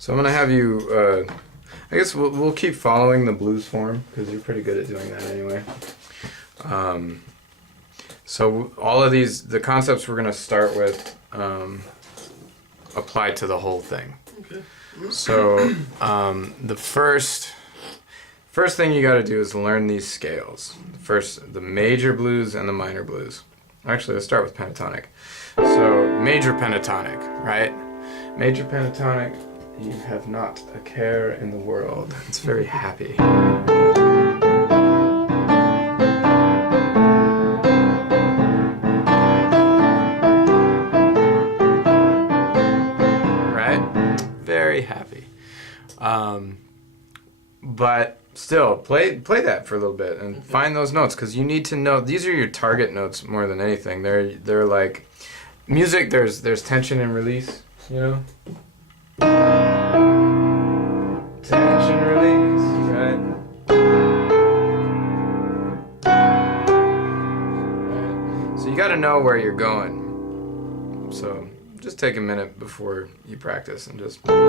So I'm gonna have you. I guess we'll keep following the blues form because you're pretty good at doing that anyway. So all of the concepts we're gonna start with apply to the whole thing. Okay. So the first thing you got to do is learn these scales. First, the major blues and the minor blues. Actually, let's start with pentatonic. So major pentatonic, right? Major pentatonic, you have not a care in the world. It's very happy. Right? Very happy. But still, play that for a little bit and find those notes, because you need to know these are your target notes more than anything. They're like music. There's tension and release, you know. Tension, release, right? So you got to know where you're going. So just take a minute before you practice and just. Okay?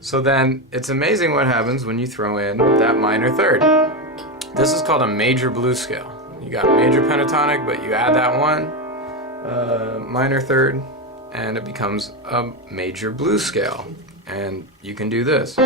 So then it's amazing what happens when you throw in that minor third. This is called a major blues scale. You got major pentatonic, but you add that one minor third, and it becomes a major blues scale. And you can do this.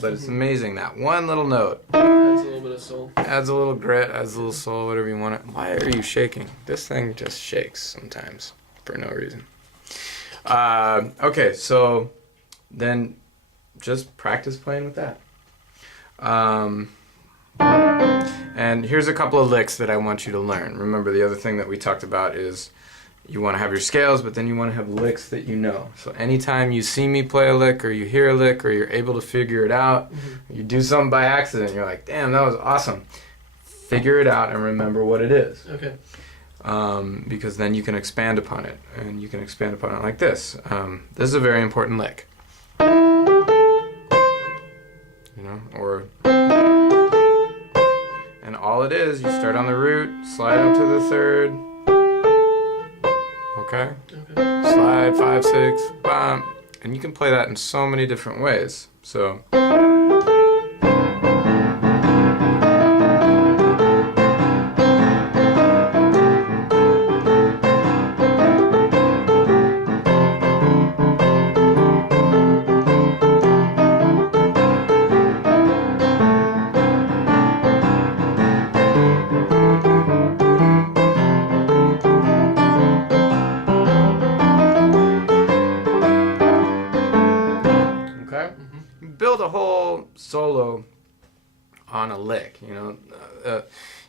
But it's amazing that one little note Adds a little bit of soul. adds a little grit, adds a little soul, whatever you want it. Why are you shaking? This thing just shakes sometimes for no reason. Okay, so then just practice playing with that. And here's a couple of licks that I want you to learn. Remember, the other thing that we talked about is you want to have your scales, but then you want to have licks that you know. So anytime you see me play a lick, or you hear a lick, or you're able to figure it out, you do something by accident, you're like, damn, that was awesome. Figure it out and remember what it is. Okay. Because then you can expand upon it, and you can expand upon it like this. This is a very important lick. You know, or... And all it is, you start on the root, slide up to the third. Okay? Slide, 5, 6, bam. And you can play that in so many different ways. So. Build a whole solo on a lick, you know.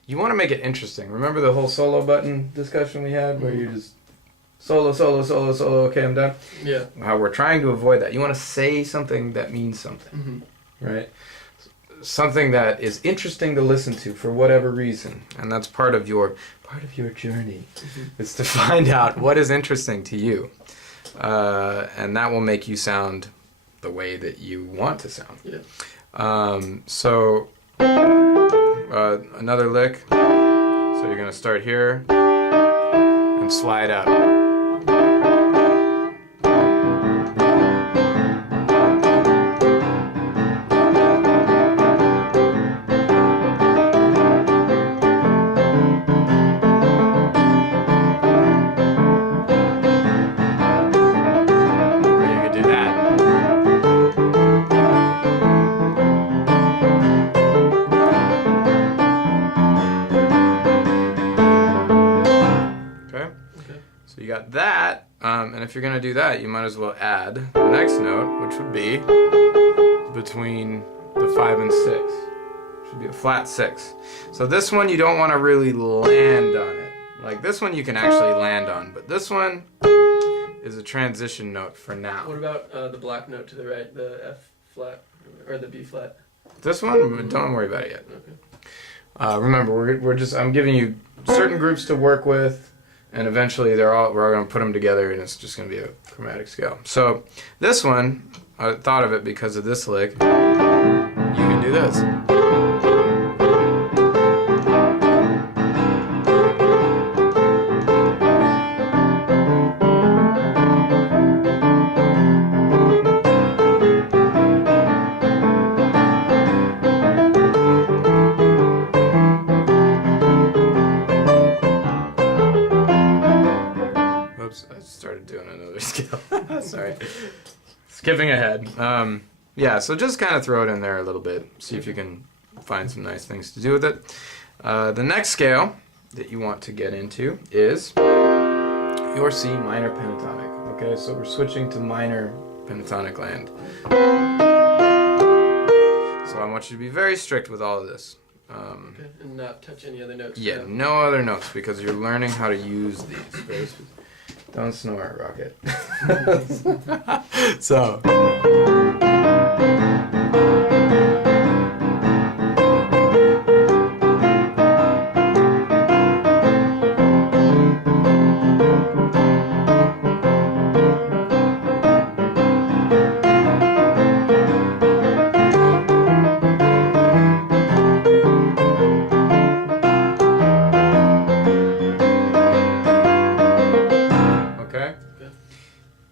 You want to make it interesting. Remember the whole solo button discussion we had, where you just solo, solo, solo, solo, okay, I'm done? Yeah. How we're trying to avoid that. You want to say something that means something, right? Something that is interesting to listen to for whatever reason, and that's part of your journey. Is to find out what is interesting to you, and that will make you sound the way that you want to sound. Yeah. So another lick. So you're gonna start here and slide up. So you got that, and if you're going to do that, you might as well add the next note, which would be between the 5 and 6. Should be a flat 6. So this one you don't want to really land on it, Like this one you can actually land on, but this one is a transition note for now. What about the black note to the right, the F flat or the B flat? This one, don't worry about it yet. Okay. Remember, I'm giving you certain groups to work with, and eventually we're all going to put them together, and it's just going to be a chromatic scale. So this one, I thought of it because of this lick. You can do this. I started doing another scale. Sorry. Skipping ahead. Yeah, so just kind of throw it in there a little bit. See if you can find some nice things to do with it. The next scale that you want to get into is your C minor pentatonic. Okay, so we're switching to minor pentatonic land. So I want you to be very strict with all of this. Okay, and not touch any other notes. Yeah, no other notes because you're learning how to use these. Don't snore, Rocket. So.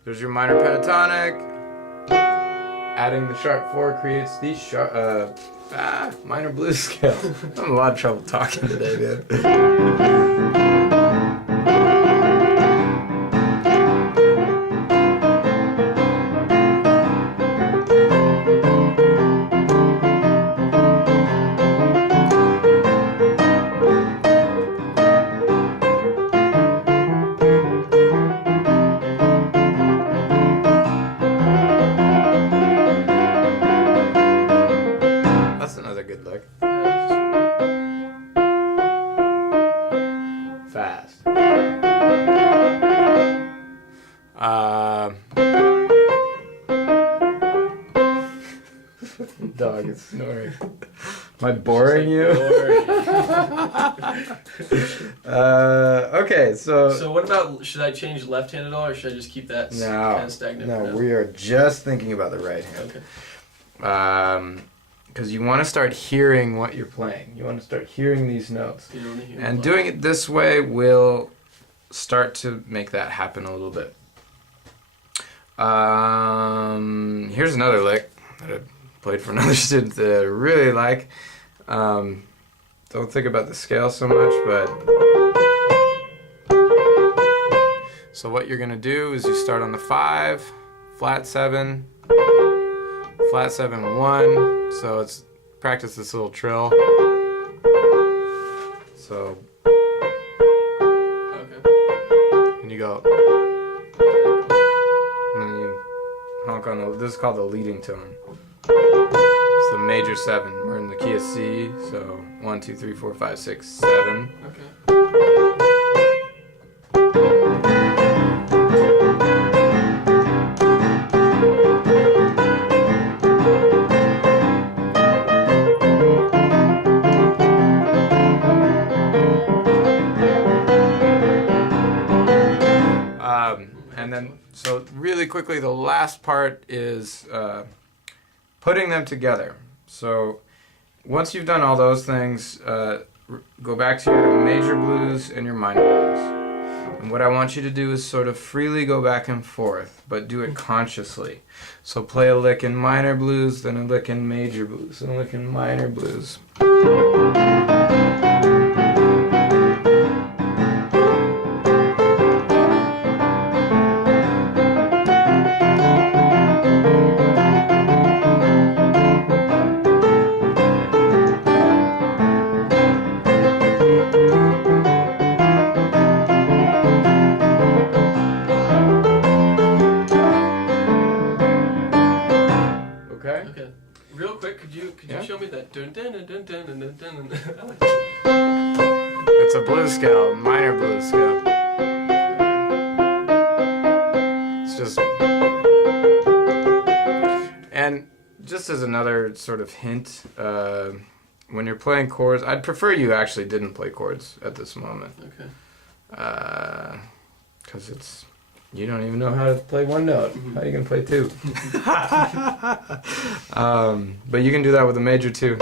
There's your minor pentatonic. Adding the sharp 4 creates the minor blues scale. I'm having a lot of trouble talking today, man. Fast. Dog is snoring. Am I boring you? Okay, so. So what about, should I change left-handed at all, or should I just keep that kind of stagnant? No, we are just thinking about the right hand. Okay. Because you want to start hearing what you're playing. You want to start hearing these notes. And doing it this way will start to make that happen a little bit. Here's another lick that I played for another student that I really like. Don't think about the scale so much, but... So what you're going to do is you start on the 5, flat 7, flat 7, 1, so it's practice this little trill. So, okay. And you go, and then you honk on the, this is called the leading tone. It's the major 7. We're in the key of C, so 1, 2, 3, 4, 5, 6, 7. Okay. And then, so really quickly, the last part is putting them together. So once you've done all those things, go back to your major blues and your minor blues. And what I want you to do is sort of freely go back and forth, but do it consciously. So play a lick in minor blues, then a lick in major blues, then a lick in minor blues. Okay. Real quick, could you show me that dun dun dun dun dun dun dun? It's a blues blues scale, minor blues scale. It's just, and just as another sort of hint, when you're playing chords, I'd prefer you actually didn't play chords at this moment. Okay. Because it's, you don't even know how to play one note. How are you going to play two? But you can do that with a major too.